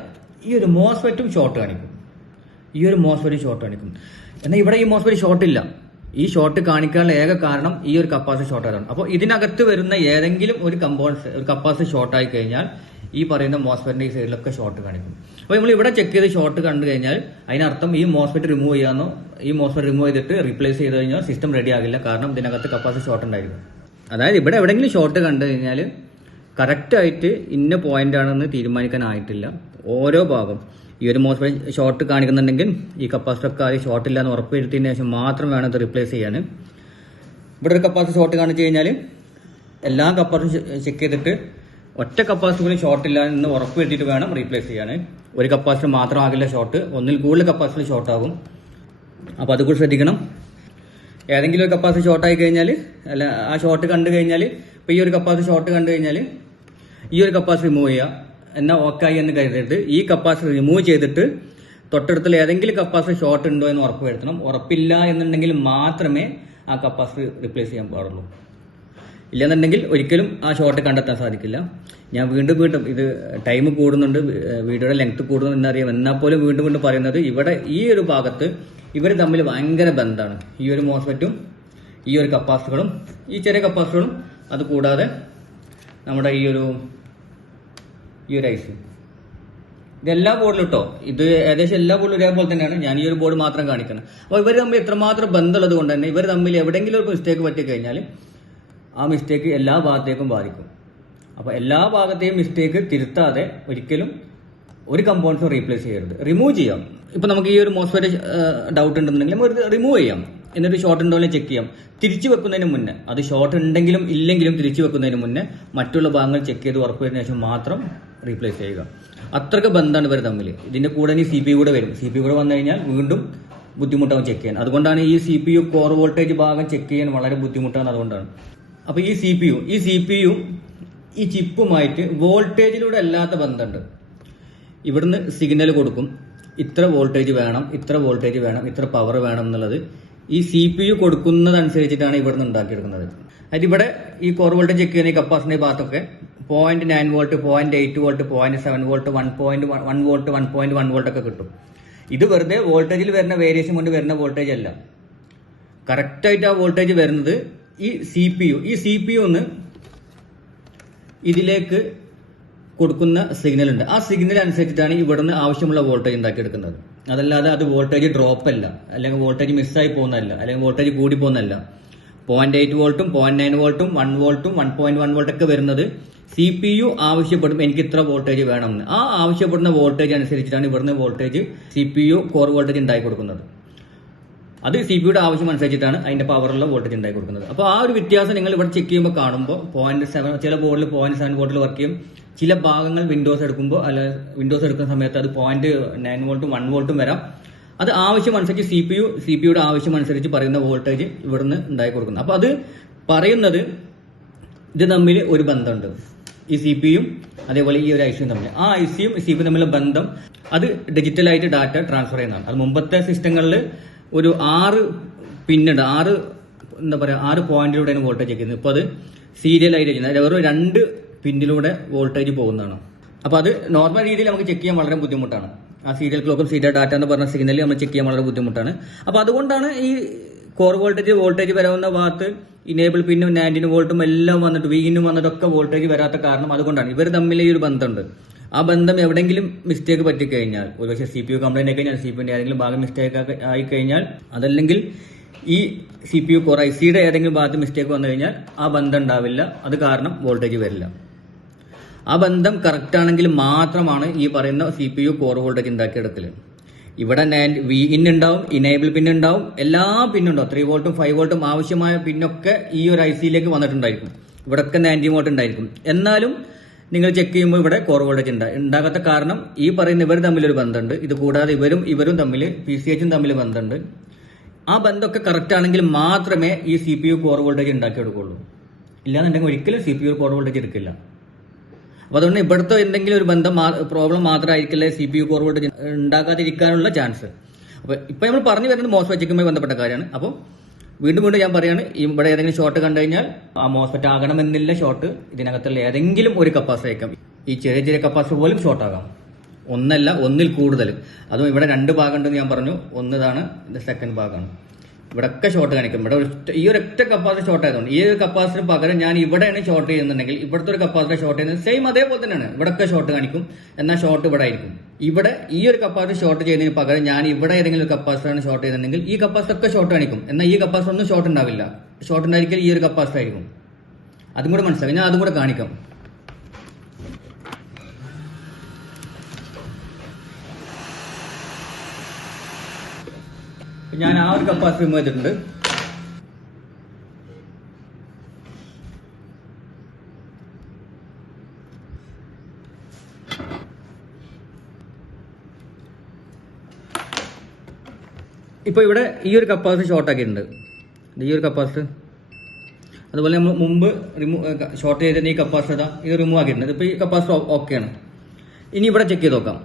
ഈ ഒരു മോസ്ഫെറ്റും ഷോർട്ട് കാണിക്കും, ഈ ഒരു മോസ്ഫെറ്റ് ഷോർട്ട് കാണിക്കും. എന്നാൽ ഇവിടെ ഈ മോസ്ഫെറ്റ് ഷോർട്ട് ഇല്ല. ഈ ഷോർട്ട് കാണിക്കാനുള്ള ഏക കാരണം ഈ ഒരു കപ്പാസിറ്റർ ഷോർട്ട് ആയതാണ്. അപ്പോൾ ഇതിനകത്ത് വരുന്ന ഏതെങ്കിലും ഒരു കമ്പോണൻസ്, ഒരു കപ്പാസിറ്റർ ഷോർട്ട് ആയി കഴിഞ്ഞാൽ ഈ പറയുന്ന മോസ്ഫെറ്റിന്റെ ഈ സൈഡിലൊക്കെ ഷോർട്ട് കാണിക്കും. അപ്പോൾ നമ്മൾ ഇവിടെ ചെക്ക് ചെയ്ത് ഷോർട്ട് കണ്ടു കഴിഞ്ഞാൽ അതിനർത്ഥം ഈ മോസ്ഫെറ്റ് റിമൂവ് ചെയ്യാനോ, ഈ മോസ്ഫെറ്റ് റിമൂവ് ചെയ്തിട്ട് റീപ്ലേസ് ചെയ്ത് കഴിഞ്ഞാൽ സിസ്റ്റം റെഡി ആകില്ല. കാരണം ഇതിനകത്ത് കപ്പാസിറ്റർ ഷോർട്ട് ഉണ്ടായിരിക്കും. അതായത് ഇവിടെ എവിടെയെങ്കിലും ഷോർട്ട് കണ്ടു കഴിഞ്ഞാൽ കറക്റ്റായിട്ട് ഇന്ന പോയിന്റ് ആണെന്ന് തീരുമാനിക്കാനായിട്ടില്ല. ഓരോ ഭാഗം ഈ ഒരു മോസ്ഫെറ്റ് ഷോർട്ട് കാണിക്കുന്നുണ്ടെങ്കിൽ ഈ കപ്പാസിറ്റർ ആദ്യം ഷോർട്ട് ഇല്ല എന്ന് ഉറപ്പുവരുത്തിയതിനു ശേഷം മാത്രം വേണം ഇത് റിപ്ലേസ് ചെയ്യാൻ. ഇവിടെ ഒരു കപ്പാസിറ്റർ ഷോർട്ട് കാണിച്ചു കഴിഞ്ഞാൽ എല്ലാ കപ്പാസിറ്ററും ചെക്ക് ചെയ്തിട്ട് ഒറ്റ കപ്പാസിറ്റർ പോലും ഷോർട്ട് ഇല്ല എന്ന് ഉറപ്പുവരുത്തിയിട്ട് വേണം റീപ്ലേസ് ചെയ്യാൻ. ഒരു കപ്പാസിറ്റർ മാത്രമാകില്ല ഷോർട്ട്, ഒന്നിൽ കൂടുതൽ കപ്പാസിറ്റർ ഷോർട്ട് ആകും. അപ്പോൾ അതുകൂടി ശ്രദ്ധിക്കണം. ഏതെങ്കിലും ഒരു കപ്പാസിറ്റർ ഷോർട്ട് ആയി കഴിഞ്ഞാൽ, അല്ല ആ ഷോർട്ട് കണ്ടു കഴിഞ്ഞാൽ, ഇപ്പോൾ ഈ ഒരു കപ്പാസിറ്റർ ഷോർട്ട് കണ്ടു കഴിഞ്ഞാൽ ഈ ഒരു കപ്പാസിറ്റർ റിമൂവ് ചെയ്യുക. എന്നാൽ ഓക്കായി എന്ന് കരുതിയിട്ട് ഈ കപ്പാസിറ്റർ റിമൂവ് ചെയ്തിട്ട് തൊട്ടടുത്തുള്ള ഏതെങ്കിലും കപ്പാസിറ്റർ ഷോർട്ട് ഉണ്ടോ എന്ന് ഉറപ്പ് വരുത്തണം. ഉറപ്പില്ല എന്നുണ്ടെങ്കിൽ മാത്രമേ ആ കപ്പാസിറ്റർ റിപ്ലേസ് ചെയ്യാൻ പാടുള്ളൂ. ഇല്ലെന്നുണ്ടെങ്കിൽ ഒരിക്കലും ആ ഷോർട്ട് കണ്ടെത്താൻ സാധിക്കില്ല. ഞാൻ വീണ്ടും ഇത് ടൈം കൂടുന്നുണ്ട്, വീഡിയോയുടെ ലെങ്ത് കൂടുന്നു എന്നറിയാം. എന്നാൽ പോലും വീണ്ടും പറയുന്നത് ഇവിടെ ഈ ഒരു ഭാഗത്ത് ഇവർ തമ്മിൽ ഭയങ്കര ബന്ധമാണ്. ഈ ഒരു മോസ്ഫെറ്റും ഈ ഒരു കപ്പാസിറ്ററുകളും ഈ ചെറിയ കപ്പാസിറ്ററുകളും, അത് കൂടാതെ നമ്മുടെ ഈ ഒരു ഐസ്, ഇതെല്ലാ ബോർഡിലും ഇട്ടോ. ഇത് ഏകദേശം എല്ലാ ബോർഡിലും ഒരേപോലെ തന്നെയാണ്. ഞാൻ ഈ ഒരു ബോർഡ് മാത്രം കാണിക്കണം. അപ്പോൾ ഇവർ തമ്മിൽ എത്രമാത്രം ബന്ധമുള്ളത് കൊണ്ട് തന്നെ ഇവർ തമ്മിൽ എവിടെയെങ്കിലും ഒരു മിസ്റ്റേക്ക് പറ്റിക്കഴിഞ്ഞാൽ ആ മിസ്റ്റേക്ക് എല്ലാ ഭാഗത്തേക്കും ബാധിക്കും. അപ്പോൾ എല്ലാ ഭാഗത്തെയും മിസ്റ്റേക്ക് തിരുത്താതെ ഒരിക്കലും ഒരു കമ്പോണൻസും റീപ്ലേസ് ചെയ്യരുത്. റിമൂവ് ചെയ്യാം. ഇപ്പൊ നമുക്ക് ഈ ഒരു മോസ്ഫെറ്റ് ഡൗട്ട് ഉണ്ടെന്നുണ്ടെങ്കിൽ നമുക്ക് റിമൂവ് ചെയ്യാം. എന്നിട്ട് ഷോർട്ട് ഉണ്ടോ എന്ന് ചെക്ക് ചെയ്യാം. തിരിച്ചു വെക്കുന്നതിന് മുന്നേ, അത് ഷോർട്ട് ഉണ്ടെങ്കിലും ഇല്ലെങ്കിലും തിരിച്ചു വെക്കുന്നതിന് മുന്നേ മറ്റുള്ള ഭാഗങ്ങൾ ചെക്ക് ചെയ്ത് ഉറപ്പുവരുന്ന ശേഷം മാത്രം റീപ്ലേസ് ചെയ്യുക. അത്രയ്ക്ക് ബന്ധമാണ് ഇവർ തമ്മിൽ. ഇതിന്റെ കൂടെ ഇനി CPU കൂടെ വരും. CPU കൂടെ വന്നു കഴിഞ്ഞാൽ വീണ്ടും ബുദ്ധിമുട്ടാവും ചെക്ക് ചെയ്യാൻ. അതുകൊണ്ടാണ് ഈ CPU കോർ വോൾട്ടേജ് ഭാഗം ചെക്ക് ചെയ്യാൻ വളരെ ബുദ്ധിമുട്ടാണ്. അതുകൊണ്ടാണ്. അപ്പൊ ഈ CPU ഈ ചിപ്പുമായിട്ട് വോൾട്ടേജിലൂടെ അല്ലാത്ത ബന്ധമുണ്ട്. ഇവിടുന്ന് സിഗ്നൽ കൊടുക്കും, ഇത്ര വോൾട്ടേജ് വേണം, ഇത്ര വോൾട്ടേജ് വേണം, ഇത്ര പവർ വേണം എന്നുള്ളത് ഈ CPU കൊടുക്കുന്നതനുസരിച്ചിട്ടാണ് ഇവിടുന്ന് ഉണ്ടാക്കിയെടുക്കുന്നത്. അതായത് ഇവിടെ ഈ കോർ വോൾട്ടേജ് ചെക്ക് ചെയ്യുന്ന ഈ കപ്പാസിറ്ററിന്റെ ഭാഗത്തൊക്കെ 0.9 volt, 0.8 volt, 0.7 volt, 1.1 volt, 1.1 volt ഒക്കെ കിട്ടും. ഇത് വെറുതെ വോൾട്ടേജിൽ വരുന്ന വേരിയേഷൻ കൊണ്ട് വരുന്ന വോൾട്ടേജ് അല്ല. കറക്റ്റായിട്ട് ആ വോൾട്ടേജ് വരുന്നത് ഈ CPU ഒന്ന് ഇതിലേക്ക് കൊടുക്കുന്ന സിഗ്നൽ ഉണ്ട്. ആ സിഗ്നൽ അനുസരിച്ചിട്ടാണ് ഇവിടുന്ന് ആവശ്യമുള്ള വോൾട്ടേജ് ഉണ്ടാക്കിയെടുക്കുന്നത്. അതല്ലാതെ അത് വോൾട്ടേജ് ഡ്രോപ്പ് അല്ല, അല്ലെങ്കിൽ വോൾട്ടേജ് മിസ്സായി പോകുന്നതല്ല, അല്ലെങ്കിൽ വോൾട്ടേജ് കൂടി പോകുന്നതല്ല. 0.8 വോൾട്ടും 0.9 വോൾട്ടും 1 വോൾട്ടും 1.1 വോൾട്ടൊക്കെ വരുന്നത് CPU ആവശ്യപ്പെടും എനിക്ക് ഇത്ര വോൾട്ടേജ് വേണമെന്ന്. ആ ആവശ്യപ്പെടുന്ന വോൾട്ടേജ് അനുസരിച്ചിട്ടാണ് ഇവിടുന്ന് വോൾട്ടേജ് CPU കോർ വോൾട്ടേജ് ഉണ്ടാക്കി കൊടുക്കുന്നത്. അത് CPUയുടെ ആവശ്യം അനുസരിച്ചിട്ടാണ് അതിന്റെ പവറുള്ള വോൾട്ടേജ് ഉണ്ടാക്കി കൊടുക്കുന്നത്. അപ്പോൾ ആ ഒരു വ്യത്യാസം നിങ്ങൾ ഇവിടെ ചെക്ക് ചെയ്യുമ്പോൾ കാണുമ്പോൾ 0.7, ചില ബോർഡിൽ 0.7 വോൾട്ടിൽ വർക്ക് ചെയ്യും. ചില ഭാഗങ്ങൾ വിൻഡോസ് എടുക്കുന്ന സമയത്ത് അത് 0.9 വോൾട്ടും 1 വോൾട്ടും വരാം. അത് ആവശ്യമനുസരിച്ച് CPUയുടെ ആവശ്യമനുസരിച്ച് പറയുന്ന വോൾട്ടേജ് ഇവിടുന്ന് ഉണ്ടാക്കി കൊടുക്കുന്നത്. അപ്പൊ അത് പറയുന്നത് ഇത് തമ്മിൽ ഒരു ബന്ധമുണ്ട്. ഈ CPU അതേപോലെ ഈ ഒരു ICയും തമ്മിൽ. ആ ICയും CPU തമ്മിലുള്ള ബന്ധം അത് ഡിജിറ്റലായിട്ട് ഡാറ്റ ട്രാൻസ്ഫർ ചെയ്യുന്നതാണ്. അത് മുമ്പത്തെ സിസ്റ്റങ്ങളിൽ ഒരു 6 പിന്നുണ്ട്, 6 പോയിന്റിലൂടെയാണ് വോൾട്ടേജ് ചെയ്യുന്നത്. ഇപ്പൊ അത് സീരിയലായിട്ട് ചെയ്യുന്നത്, വെറും 2 പിന്നിലൂടെ വോൾട്ടേജ് പോകുന്നതാണ്. അപ്പൊ അത് നോർമൽ രീതിയിൽ നമുക്ക് ചെക്ക് ചെയ്യാൻ വളരെ ബുദ്ധിമുട്ടാണ്. ആ സീരിയൽ ക്ലോക്കും സീരിയൽ ഡാറ്റ എന്ന് പറഞ്ഞ സിഗ്നൽ നമ്മൾ ചെക്ക് ചെയ്യാൻ വളരെ ബുദ്ധിമുട്ടാണ്. അപ്പൊ അതുകൊണ്ടാണ് ഈ കോർ വോൾട്ടേജ് വരാവുന്ന ഭാഗത്ത് ഇനേബിൾ പിന്നും 19 വോൾട്ടും എല്ലാം വന്നിട്ട് വീനും വന്നിട്ടൊക്കെ വോൾട്ടേജ് വരാത്ത കാരണം അതുകൊണ്ടാണ്. ഇവർ തമ്മിൽ ഈ ഒരു ബന്ധമുണ്ട്. ആ ബന്ധം എവിടെയെങ്കിലും മിസ്റ്റേക്ക് പറ്റിക്കഴിഞ്ഞാൽ, ഒരുപക്ഷെ CPU കംപ്ലൈന്റ് ആയി കഴിഞ്ഞാൽ, CPU ഏതെങ്കിലും ഭാഗം മിസ്റ്റേക്ക് ആയി കഴിഞ്ഞാൽ, അതല്ലെങ്കിൽ ഈ CPU കോർ ICയുടെ ഏതെങ്കിലും ഭാഗത്ത് മിസ്റ്റേക്ക് വന്നു കഴിഞ്ഞാൽ ആ ബന്ധം ഉണ്ടാവില്ല. അത് കാരണം വോൾട്ടേജ് വരില്ല. ആ ബന്ധം കറക്റ്റ് ആണെങ്കിൽ മാത്രമാണ് ഈ പറയുന്ന CPU കോർ വോൾട്ടേജ് ഉണ്ടാക്കിയെടുക്കല്. ഇവിടെ Vin ഉണ്ടാവും, ഇനേബിൾ പിൻ ഉണ്ടാവും, എല്ലാ പിന്നും ഉണ്ടാവും. 3 വോൾട്ടും 5 വോൾട്ടും ആവശ്യമായ പിന്നൊക്കെ ഈ ഒരു ICയിലേക്ക് വന്നിട്ടുണ്ടായിരിക്കും. ഇവിടെയൊക്കെ 90 വോൾട്ട് ഉണ്ടായിരിക്കും. എന്നാലും നിങ്ങൾ ചെക്ക് ചെയ്യുമ്പോൾ ഇവിടെ കോർ വോൾട്ടേജ് ഉണ്ടാകാത്ത കാരണം ഈ പറയുന്ന ഇവർ തമ്മിലൊരു ബന്ധമുണ്ട്. ഇത് കൂടാതെ ഇവരും തമ്മിൽ PCHും തമ്മിൽ ബന്ധമുണ്ട്. ആ ബന്ധമൊക്കെ കറക്റ്റ് ആണെങ്കിൽ മാത്രമേ ഈ CPU കോർ വോൾട്ടേജ് ഉണ്ടാക്കിയെടുക്കുള്ളൂ. ഇല്ലാന്നുണ്ടെങ്കിൽ ഒരിക്കലും CPU കോർ വോൾട്ടേജ് എടുക്കില്ല. അപ്പൊ അതുകൊണ്ട് ഇവിടുത്തെ എന്തെങ്കിലും ഒരു പ്രോബ്ലം മാത്രമായിരിക്കില്ല CPU കോർ വോൾട്ടേജ് ഉണ്ടാക്കാതിരിക്കാനുള്ള ചാൻസ്. അപ്പൊ ഇപ്പൊ നമ്മൾ പറഞ്ഞു വരുന്നത് മോസ്ഫെറ്റുമായി ബന്ധപ്പെട്ട കാര്യമാണ്. അപ്പോൾ വീണ്ടും ഞാൻ പറയാണ്, ഇവിടെ ഏതെങ്കിലും ഷോർട്ട് കണ്ടു കഴിഞ്ഞാൽ ആ മോസ്ഫെറ്റ് ആകണമെന്നില്ല ഷോർട്ട്. ഇതിനകത്തുള്ള ഏതെങ്കിലും ഒരു കപ്പാസിറ്റർ ആയിരിക്കാം. ഈ ചെറിയ കപ്പാസിറ്റർ പോലും ഷോർട്ട് ആകാം. ഒന്നല്ല, ഒന്നിൽ കൂടുതൽ. അതും ഇവിടെ 2 ഭാഗം ഉണ്ടെന്ന് ഞാൻ പറഞ്ഞു. ഒന്നതാണ്, ഇത് സെക്കൻഡ് ഭാഗമാണ്. ഇവിടെയൊക്കെ ഷോർട്ട് കാണിക്കും. ഇവിടെ ഈ ഒരൊറ്റ കപ്പാസിറ്റർ ഷോർട്ട് ആയതുകൊണ്ട് ഈ ഒരു കപ്പാസിറ്റർ പകരം ഞാൻ ഇവിടെയാണ് ഷോർട്ട് ചെയ്യുന്നുണ്ടെങ്കിൽ ഇവിടുത്തെ ഒരു കപ്പാസിറ്റർ ഷോർട്ട് ചെയ്യുന്നത് സെയിം അതേപോലെ തന്നെയാണ്. ഇവിടെയൊക്കെ ഷോർട്ട് കാണിക്കും, എന്നാൽ ഷോർട്ട് ഇവിടെ ആയിരിക്കും. ഇവിടെ ഈ ഒരു കപ്പാസിറ്റർ ഷോർട്ട് ചെയ്യുന്നതിന് പകരം ഞാൻ ഇവിടെ ഏതെങ്കിലും ഒരു കപ്പാസിറ്ററാണ് ഷോർട്ട് ചെയ്യുന്നുണ്ടെങ്കിൽ ഈ കപ്പാസിറ്റർ ഒക്കെ ഷോർട്ട് കാണിക്കും, എന്നാൽ ഈ കപ്പാസിറ്റർ ഒന്നും ഷോർട്ട് ഉണ്ടാവില്ല. ഷോർട്ട് ഉണ്ടായിരിക്കും ഈ ഒരു കപ്പാസിറ്റർ ആയിരിക്കും. അതും കൂടെ മനസ്സിലാക്കി, ഞാൻ അതും കൂടെ കാണിക്കാം. ഞാൻ ആ ഒരു കപ്പാസിറ്റർ റിമൂവ് ചെയ്തിട്ടുണ്ട്. ഇപ്പോൾ ഇവിടെ ഈ ഒരു കപ്പാസിറ്റർ ഷോർട്ട് ആക്കിയിട്ടുണ്ട്. ഈ ഒരു കപ്പാസിറ്റർ അതുപോലെ നമ്മൾ മുമ്പ് ഷോർട്ട് ചെയ്തിട്ട് ഈ കപ്പാസിറ്റർ ഇത് റിമൂവ് ആക്കിയിട്ടുണ്ട്. ഇപ്പോൾ ഈ കപ്പാസിറ്റർ ഓക്കെയാണ്. ഇനി ഇവിടെ ചെക്ക് ചെയ്ത് നോക്കാം.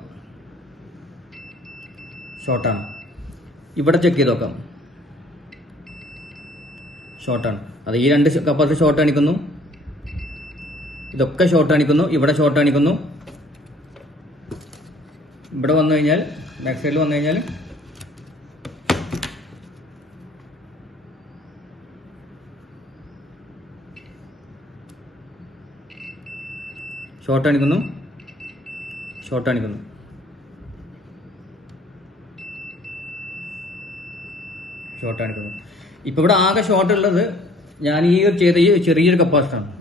ഷോർട്ടാണ്. ഇവിടെ ചെക്ക് ചെയ്ത് നോക്കാം. ഷോർട്ടാണ്. അത് ഈ രണ്ട് കപ്പാസിറ്റർ ഷോർട്ട് കാണിക്കുന്നു. ഇതൊക്കെ ഷോർട്ട് കാണിക്കുന്നു. ഇവിടെ ഷോർട്ട് കാണിക്കുന്നു. ഇവിടെ വന്നു കഴിഞ്ഞാൽ ബാക്ക് സൈഡിൽ വന്നു കഴിഞ്ഞാൽ ഷോർട്ട് കാണിക്കുന്നു. ഷോർട്ട് കാണിക്കുന്നു. ഷോർട്ട് കാണിക്കുന്നു. ഇപ്പൊ ഇവിടെ ആകെ ഷോർട്ട് ഉള്ളത് ഞാൻ ഈ ഒരു ചെയ്ത ഈ ചെറിയൊരു കപ്പാസിറ്ററാണ്.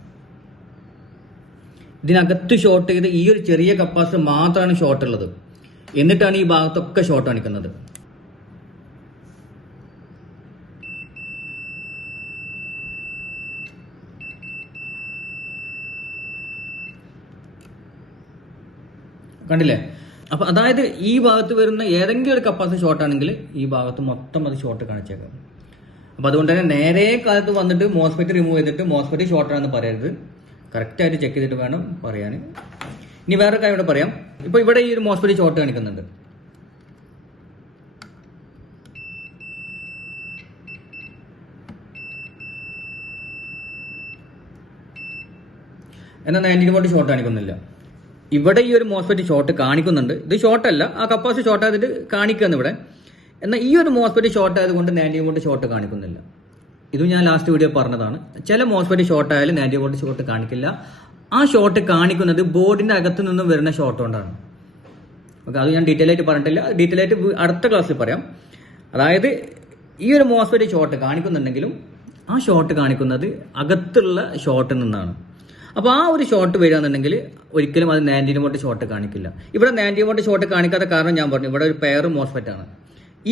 ഇതിനകത്ത് ഷോർട്ട് ചെയ്ത് ഈ ഒരു ചെറിയ കപ്പാസിറ്റർ മാത്രമാണ് ഷോർട്ട് ഉള്ളത്. എന്നിട്ടാണ് ഈ ഭാഗത്തൊക്കെ ഷോർട്ട് കാണിക്കുന്നത്. കണ്ടില്ലേ? അപ്പൊ അതായത് ഈ ഭാഗത്ത് വരുന്ന ഏതെങ്കിലും ഒരു കപ്പാസിറ്റർ ഷോർട്ട് ആണെങ്കിൽ ഈ ഭാഗത്ത് മൊത്തം അത് ഷോർട്ട് കാണിച്ചേക്കാം. അപ്പൊ അതുകൊണ്ട് തന്നെ നേരെ കാലത്ത് വന്നിട്ട് മോസ്ഫെറ്റ് റിമൂവ് ചെയ്തിട്ട് മോസ്ഫെറ്റ് ഷോർട്ട് ആണെന്ന് പറയരുത്. കറക്റ്റ് ആയിട്ട് ചെക്ക് ചെയ്തിട്ട് വേണം പറയാൻ. ഇനി വേറെ കാര്യം ഇവിടെ പറയാം. ഇപ്പൊ ഇവിടെ ഈ ഒരു മോസ്ഫെറ്റ് ഷോർട്ട് കാണിക്കുന്നുണ്ട്. എന്നാൽ 90 വോൾട്ട് ഷോർട്ട് കാണിക്കുന്നില്ല. ഇവിടെ ഈ ഒരു മോസ്ഫെറ്റ് ഷോർട്ട് കാണിക്കുന്നുണ്ട്. ഇത് ഷോർട്ടല്ല, ആ കപ്പാസിറ്റി ഷോർട്ട് ആയിട്ട് കാണിക്കുകയാണ് ഇവിടെ. എന്നാൽ ഈ ഒരു മോസ്ഫെറ്റ് ഷോർട്ട് ആയതുകൊണ്ട് 90 വോൾട്ട് ഷോർട്ട് കാണിക്കുന്നില്ല. ഇത് ഞാൻ ലാസ്റ്റ് വീഡിയോ പറഞ്ഞതാണ്. ചില മോസ്ഫെറ്റ് ഷോർട്ട് ആയാലും 90 വോൾട്ട് ഷോർട്ട് കാണിക്കില്ല. ആ ഷോർട്ട് കാണിക്കുന്നത് ബോർഡിന്റെ അകത്ത് നിന്നും വരുന്ന ഷോർട്ട് കൊണ്ടാണ്. ഓക്കെ, അത് ഞാൻ ഡീറ്റെയിൽ ആയിട്ട് പറഞ്ഞിട്ടില്ല. ഡീറ്റെയിൽ ആയിട്ട് അടുത്ത ക്ലാസ്സിൽ പറയാം. അതായത് ഈ ഒരു മോസ്ഫെറ്റ് ഷോർട്ട് കാണിക്കുന്നുണ്ടെങ്കിലും ആ ഷോർട്ട് കാണിക്കുന്നത് അകത്തുള്ള ഷോർട്ടിൽ നിന്നാണ്. അപ്പോൾ ആ ഒരു ഷോർട്ട് വരികയാണെന്നുണ്ടെങ്കിൽ ഒരിക്കലും അത് 90 വോൾട്ട് ഷോർട്ട് കാണിക്കില്ല. ഇവിടെ 90 വോൾട്ട് ഷോർട്ട് കാണിക്കാത്ത കാരണം ഞാൻ പറഞ്ഞു, ഇവിടെ ഒരു പെയർ മോസ്ഫെറ്റ് ആണ്.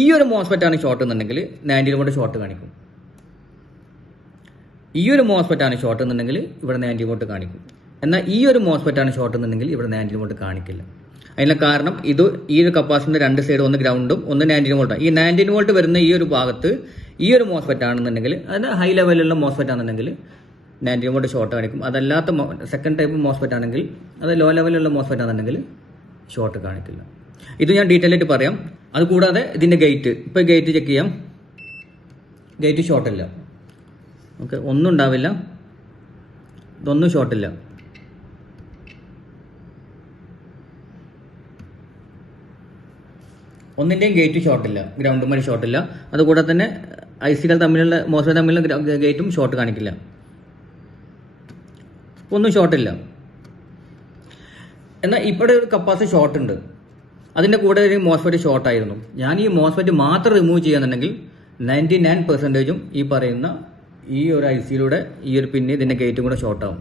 ഈ ഒരു മോസ്ഫെറ്റ് ആണ് ഷോർട്ട് എന്നുണ്ടെങ്കിൽ 90 വോൾട്ട് ഷോർട്ട് കാണിക്കും. ഈ ഒരു മോസ്ഫെറ്റ് ആണ് ഷോർട്ട് എന്നുണ്ടെങ്കിൽ ഇവിടെ 90 വോൾട്ട് കാണിക്കും. എന്നാൽ ഈ ഒരു മോസ്ഫെറ്റ് ആണ് ഷോർട്ട് എന്നുണ്ടെങ്കിൽ ഇവിടെ 90 വോൾട്ട് കാണിക്കില്ല. അതിന്റെ കാരണം ഇത് ഈ ഒരു കപ്പാസിറ്ററിന്റെ രണ്ട് സൈഡ് ഒന്ന് ഗ്രൗണ്ടും ഒന്ന് 90 വോൾട്ടാണ്. ഈ 90 വോൾട്ട് വരുന്ന ഈ ഒരു ഭാഗത്ത് ഈ ഒരു മോസ്ഫെറ്റ് ആണെന്നുണ്ടെങ്കിൽ, അത് ഹൈ ലെവലിലുള്ള മോസ്ഫെറ്റ് ആണെന്നുണ്ടെങ്കിൽ 90 വോൾട്ട് ഷോർട്ട് കാണിക്കും. അതല്ലാത്ത സെക്കൻഡ് ടൈപ്പ് മോസ്ഫെറ്റ് ആണെങ്കിൽ, അത് ലോ ലെവലിലുള്ള മോസ്ഫെറ്റ് ആണെന്നുണ്ടെങ്കിൽ ഷോർട്ട് കാണിക്കില്ല. ഇത് ഞാൻ ഡീറ്റെയിൽ ആയിട്ട് പറയാം. അത് കൂടാതെ ഇതിന്റെ ഗേറ്റ്, ഇപ്പൊ ഗേറ്റ് ചെക്ക് ചെയ്യാം. ഗേറ്റ് ഷോർട്ടില്ല. ഓക്കെ, ഒന്നും ഉണ്ടാവില്ല. ഇതൊന്നും ഷോർട്ടില്ല. ഒന്നിന്റെയും ഗേറ്റ് ഷോർട്ടില്ല, ഗ്രൗണ്ടുമായി ഷോർട്ടില്ല. അതുകൂടാതെ തന്നെ ഐസികൾ തമ്മിലുള്ള മോസ്ഫെറ്റ് തമ്മിലുള്ള ഗേറ്റും ഷോർട്ട് കാണിക്കില്ല. ഒന്നും ഷോർട്ടില്ല. എന്നാൽ ഇവിടെ ഒരു കപ്പാസിറ്റി ഷോർട്ട് ഉണ്ട്. അതിന്റെ കൂടെ ഒരു മോസ്ഫെറ്റ് ഷോർട്ട് ആയിരുന്നു. ഞാൻ ഈ മോസ്ഫെറ്റ് മാത്രം റിമൂവ് ചെയ്യുന്നുണ്ടെങ്കിൽ 99% ഈ പറയുന്ന ഈ ഒരു ഐസിയിലൂടെ ഈ ഒരു പിന്നെ ഇതിന്റെ ഗേറ്റും കൂടെ ഷോർട്ട് ആവും.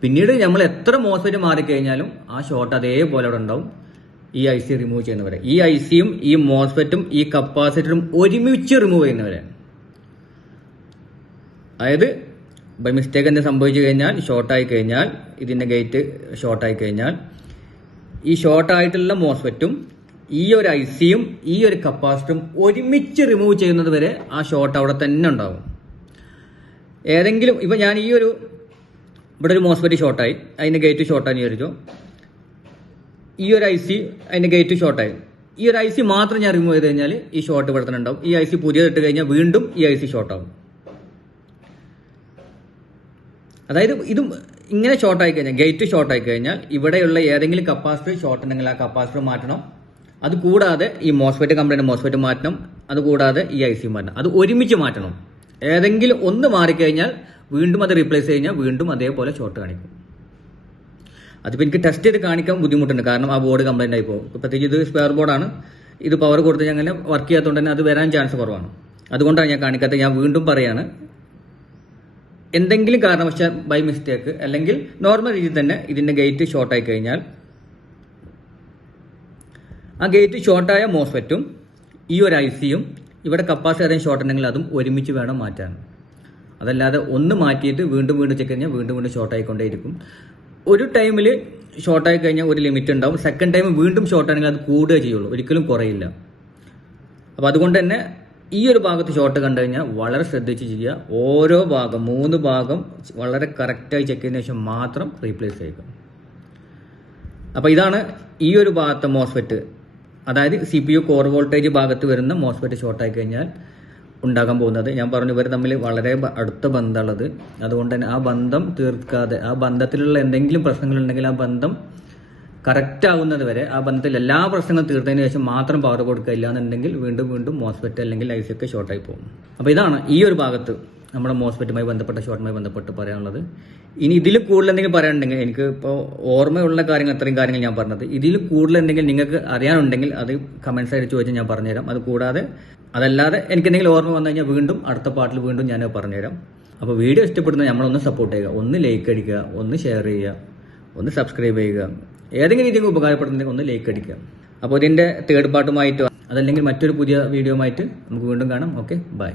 പിന്നീട് നമ്മൾ എത്ര മോസ്ഫെറ്റ് മാറിക്കഴിഞ്ഞാലും ആ ഷോർട്ട് അതേപോലെ അവിടെ ഉണ്ടാവും ഈ ഐസി റിമൂവ് ചെയ്യുന്നവരെ. ഈ ഐസിയും ഈ മോസ്ഫെറ്റും ഈ കപ്പാസിറ്ററും ഒരുമിച്ച് റിമൂവ് ചെയ്യുന്നവരെ. അതായത് ബൈ മിസ്റ്റേക്ക് എന്ത് സംഭവിച്ചു കഴിഞ്ഞാൽ, ഷോർട്ടായി കഴിഞ്ഞാൽ, ഇതിന്റെ ഗേറ്റ് ഷോർട്ടായി കഴിഞ്ഞാൽ ഈ ഷോർട്ടായിട്ടുള്ള മോസ്ഫെറ്റും ഈ ഒരു ഐസിയും ഈ ഒരു കപ്പാസിറ്ററും ഒരുമിച്ച് റിമൂവ് ചെയ്യുന്നത് വരെ ആ ഷോർട്ട് അവിടെ തന്നെ ഉണ്ടാവും. ഏതെങ്കിലും ഇപ്പൊ ഞാൻ ഈ ഒരു ഇവിടെ ഒരു മോസ്ഫെറ്റ് ഷോർട്ടായി, അതിന്റെ ഗേറ്റ് ഷോർട്ടായി വിചാരിച്ചു. ഈ ഒരു ഐസി അതിന്റെ ഗേറ്റ് ഷോർട്ടായി. ഈ ഒരു ഐസി മാത്രം ഞാൻ റിമൂവ് ചെയ്ത് കഴിഞ്ഞാൽ ഈ ഷോർട്ട് ഇവിടെ തന്നെ ഉണ്ടാവും. ഈ ഐസി പുതിയതിട്ട് കഴിഞ്ഞാൽ വീണ്ടും ഈ ഐസി ഷോർട്ടാവും. അതായത് ഇതും ഇങ്ങനെ ഷോർട്ടായി കഴിഞ്ഞാൽ, ഗേറ്റ് ഷോർട്ടായി കഴിഞ്ഞാൽ ഇവിടെയുള്ള ഏതെങ്കിലും കപ്പാസിറ്റർ ഷോർട്ട് ഉണ്ടെങ്കിൽ ആ കപ്പാസിറ്റർ മാറ്റണം. അത് കൂടാതെ ഈ മോസ്ഫെറ്റ് കംപ്ലൈന്റ് മോസ്ഫെറ്റ് മാറ്റണം. അതുകൂടാതെ ഈ ഐസി മാറ്റണം. അത് ഒരുമിച്ച് മാറ്റണം. ഏതെങ്കിലും ഒന്ന് മാറിക്കഴിഞ്ഞാൽ വീണ്ടും അത് റീപ്ലേസ് കഴിഞ്ഞാൽ വീണ്ടും അതേപോലെ ഷോർട്ട് കാണിക്കും. അതിപ്പോൾ എനിക്ക് ടെസ്റ്റ് ചെയ്ത് കാണിക്കാൻ ബുദ്ധിമുട്ടുണ്ട്. കാരണം ആ ബോർഡ് കംപ്ലൈന്റ് ആയി പോകും. പ്രത്യേകിച്ച് ഇത് സ്പെയർ ബോർഡാണ്. ഇത് പവർ കൊടുത്ത് അങ്ങനെ വർക്ക് ചെയ്യാത്തതുകൊണ്ട് തന്നെ അത് വരാൻ ചാൻസ് കുറവാണ്. അതുകൊണ്ടാണ് ഞാൻ കാണിക്കാത്തത്. ഞാൻ വീണ്ടും പറയാണ്, എന്തെങ്കിലും കാരണവശാൽ ബൈ മിസ്റ്റേക്ക് അല്ലെങ്കിൽ നോർമൽ രീതിയിൽ തന്നെ ഇതിന്റെ ഗേറ്റ് ഷോർട്ടായി കഴിഞ്ഞാൽ ആ ഗേറ്റ് ഷോർട്ടായ മോസ്ഫെറ്റും ഈ ഒരു ഐസിയും ഇവിടെ കപ്പാസിറ്റി അറിയാൻ ഷോർട്ട് ഉണ്ടെങ്കിൽ അതും ഒരുമിച്ച് വേണം മാറ്റാൻ. അതല്ലാതെ ഒന്ന് മാറ്റിയിട്ട് വീണ്ടും ചെക്ക് കഴിഞ്ഞാൽ വീണ്ടും ഷോർട്ട് ആയിക്കൊണ്ടേയിരിക്കും. ഒരു ടൈമിൽ ഷോർട്ടായി കഴിഞ്ഞാൽ ഒരു ലിമിറ്റ് ഉണ്ടാവും. സെക്കൻഡ് ടൈം വീണ്ടും ഷോർട്ട് ആണെങ്കിൽ അത് കൂടുകയേ ചെയ്യുള്ളൂ, ഒരിക്കലും കുറയില്ല. അപ്പോൾ അതുകൊണ്ട് തന്നെ ഈ ഒരു ഭാഗത്ത് ഷോർട്ട് കണ്ടു കഴിഞ്ഞാൽ വളരെ ശ്രദ്ധിച്ച് ചെയ്യുക. ഓരോ ഭാഗം 3 ഭാഗം വളരെ കറക്റ്റായി ചെക്ക് ചെയ്തതിനു ശേഷം മാത്രം റീപ്ലേസ് ചെയ്യുക. അപ്പോൾ ഇതാണ് ഈ ഒരു ഭാഗത്തെ മോസ്ഫെറ്റ്, അതായത് CPU കോർ വോൾട്ടേജ് ഭാഗത്ത് വരുന്ന മോസ്ഫെറ്റ് ഷോർട്ടായി കഴിഞ്ഞാൽ ഉണ്ടാകാൻ പോകുന്നത്. ഞാൻ പറഞ്ഞു ഇവർ തമ്മിൽ വളരെ അടുത്ത ബന്ധമുള്ളത്. അതുകൊണ്ട് തന്നെ ആ ബന്ധം തീർക്കാതെ, ആ ബന്ധത്തിലുള്ള എന്തെങ്കിലും പ്രശ്നങ്ങളുണ്ടെങ്കിൽ ആ ബന്ധം കറക്റ്റ് ആവുന്നത് വരെ, ആ ബന്ധത്തിൽ എല്ലാ പ്രശ്നങ്ങളും തീർത്തതിന് ശേഷം മാത്രം പവർ കൊടുക്കില്ല എന്നുണ്ടെങ്കിൽ വീണ്ടും മോസ്ഫെറ്റ് അല്ലെങ്കിൽ IC ഒക്കെ ഷോർട്ടായി പോകും. അപ്പോൾ ഇതാണ് ഈ ഒരു ഭാഗത്ത് നമ്മുടെ മോസ്ഫെറ്റുമായി ബന്ധപ്പെട്ട ഷോർട്ടുമായി ബന്ധപ്പെട്ട് പറയാനുള്ളത്. ഇനി ഇതിൽ കൂടുതൽ എന്തെങ്കിലും പറയാനുണ്ടെങ്കിൽ, എനിക്ക് ഇപ്പോൾ ഓർമ്മയുള്ള കാര്യങ്ങൾ അത്രയും കാര്യങ്ങൾ ഞാൻ പറഞ്ഞത്. ഇതിൽ കൂടുതൽ എന്തെങ്കിലും നിങ്ങൾക്ക് അറിയാനുണ്ടെങ്കിൽ അത് കമൻസ് ആയിട്ട് ചോദിച്ചാൽ ഞാൻ പറഞ്ഞുതരാം. അത് കൂടാതെ അതല്ലാതെ എനിക്ക് എന്തെങ്കിലും ഓർമ്മ വന്നു കഴിഞ്ഞാൽ വീണ്ടും അടുത്ത പാർട്ടിൽ വീണ്ടും ഞാൻ പറഞ്ഞുതരാം. അപ്പോൾ വീഡിയോ ഇഷ്ടപ്പെടുന്നത് നമ്മളൊന്ന് സപ്പോർട്ട് ചെയ്യുക, ഒന്ന് ലൈക്ക് അടിക്കുക, ഒന്ന് ഷെയർ ചെയ്യുക, ഒന്ന് സബ്സ്ക്രൈബ് ചെയ്യുക. ഏതെങ്കിലും രീതിയിൽ ഉപകാരപ്പെടുന്നുണ്ടെങ്കിൽ ഒന്ന് ലൈക്ക് അടിക്കുക. അപ്പോൾ ഇതിൻ്റെ തേർഡ് പാർട്ടുമായിട്ട് അതല്ലെങ്കിൽ മറ്റൊരു പുതിയ വീഡിയോ ആയിട്ട് നമുക്ക് വീണ്ടും കാണാം. Okay, by.